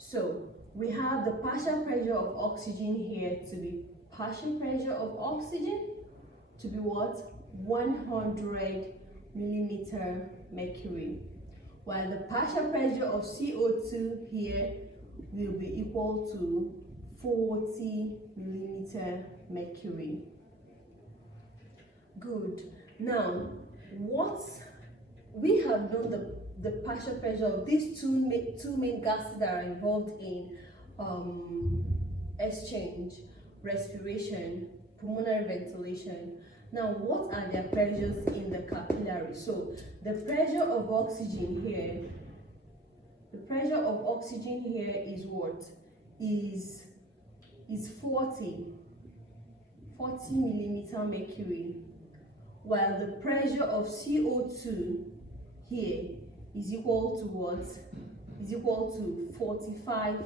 So we have the partial pressure of oxygen here to be partial pressure of oxygen to be what? 100 millimeter mercury, while the partial pressure of CO2 here will be equal to 40 millimeter mercury. Good. Now, what we have known the partial pressure of these two main gases that are involved in exchange, respiration, pulmonary ventilation. Now, what are their pressures in the capillary? So, the pressure of oxygen here, is what? Is 40 millimeter mercury, while the pressure of CO2 here is equal to what? Is equal to 45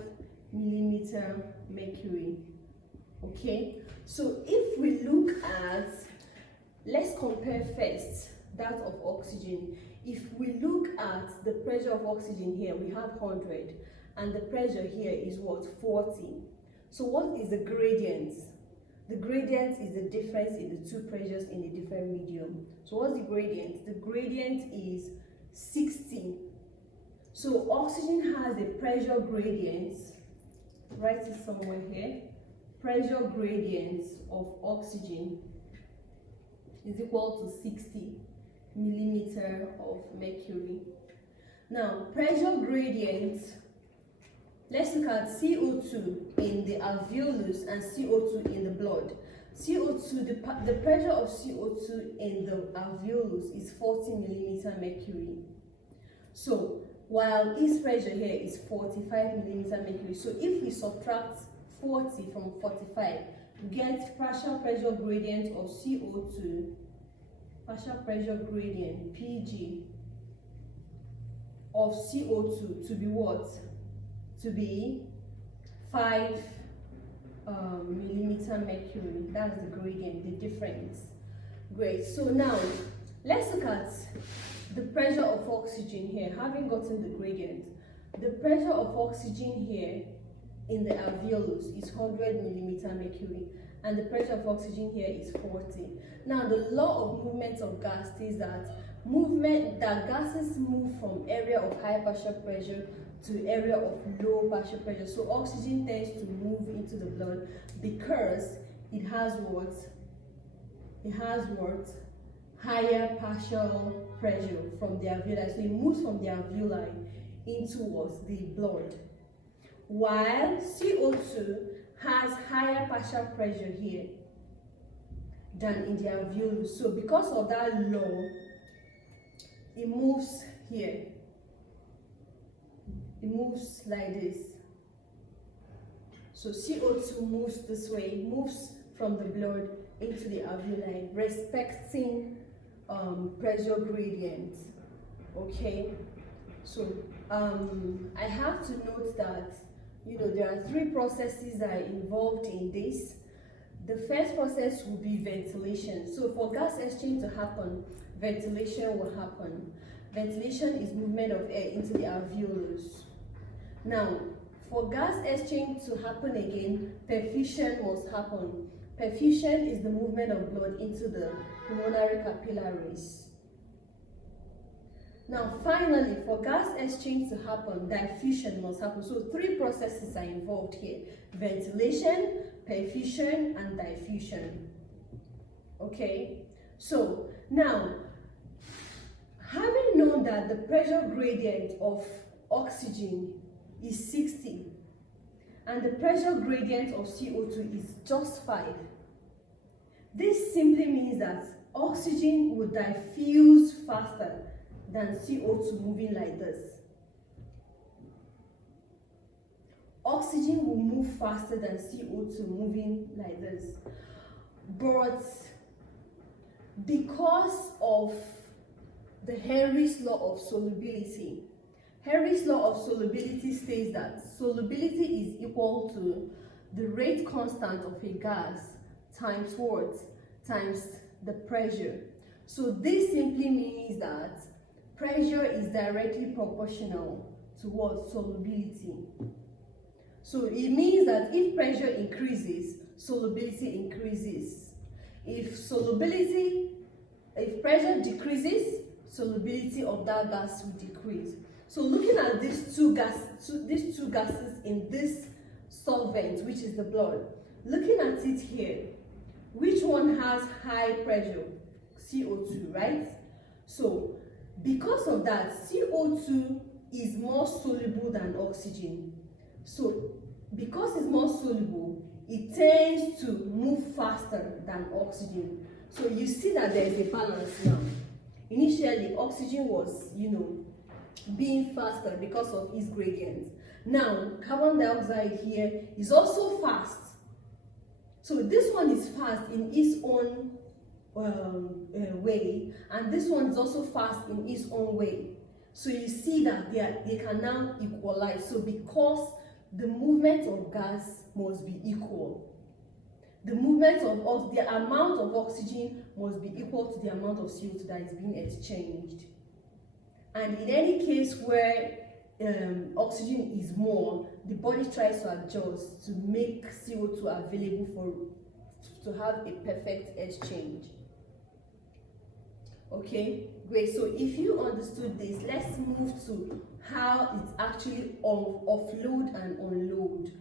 millimeter mercury. Okay, so if we look at, let's compare first that of oxygen. If we look at the pressure of oxygen here, we have 100, and the pressure here is what? 40. So what is the gradient? The gradient is the difference in the two pressures in a different medium. So what's the gradient? The gradient is 60. So oxygen has a pressure gradient, write it somewhere here. Pressure gradient of oxygen is equal to 60 millimeter of mercury. Now, pressure gradient, let's look at CO2 in the alveolus and CO2 in the blood. CO2, the pressure of CO2 in the alveolus is 40 millimeter mercury. So, while its pressure here is 45 millimeter mercury, so if we subtract 40 from 45, we get partial pressure gradient of CO2, partial pressure gradient, PG, of CO2 to be what? To be 5 millimeter mercury. That's the gradient, the difference. Great. So now, let's look at the pressure of oxygen here. Having gotten the gradient, the pressure of oxygen here in the alveolus is 100 millimeter mercury, and the pressure of oxygen here is 40. Now, the law of movement of gas says that gases move from area of high partial pressure to area of low partial pressure. So oxygen tends to move into the blood because it has what? It has what? Higher partial pressure from the alveoli. So it moves from the alveoli into what? The blood. While CO2 has higher partial pressure here than in the alveolus. So because of that law, it moves here. It moves like this. So CO2 moves this way, moves from the blood into the alveoli, respecting pressure gradient. Okay, so I have to note that there are three processes that are involved in this. The first process will be ventilation. So for gas exchange to happen, ventilation will happen. Ventilation is movement of air into the alveolus. Now, for gas exchange to happen again, perfusion must happen. Perfusion is the movement of blood into the pulmonary capillaries. Now, finally, for gas exchange to happen, diffusion must happen. So, three processes are involved here: ventilation, perfusion, and diffusion. Okay? So, now, having known that the pressure gradient of oxygen is 60 and the pressure gradient of CO2 is just 5, this simply means that oxygen will diffuse faster than CO2 moving like this. Oxygen will move faster than CO2 moving like this. But because of the Henry's law of solubility, Henry's law of solubility states that solubility is equal to the rate constant of a gas times what? Times the pressure. So this simply means that pressure is directly proportional to what? Solubility. So it means that if pressure increases, solubility increases. If pressure decreases, solubility of that gas will decrease. So looking at these two gases in this solvent, which is the blood, looking at it here, which one has high pressure? CO2, right? So because of that, CO2 is more soluble than oxygen. So because it's more soluble, it tends to move faster than oxygen. So you see that there is a balance now. Initially, oxygen was, being faster because of its gradient. Now, carbon dioxide here is also fast. So this one is fast in its own way, and this one is also fast in its own way. So you see that they can now equalize. So because the movement of gas must be equal, the amount of oxygen must be equal to the amount of CO2 that is being exchanged. And in any case where oxygen is more, the body tries to adjust to make CO2 available to have a perfect exchange. Okay, great. So if you understood this, let's move to how it's actually offload and unload.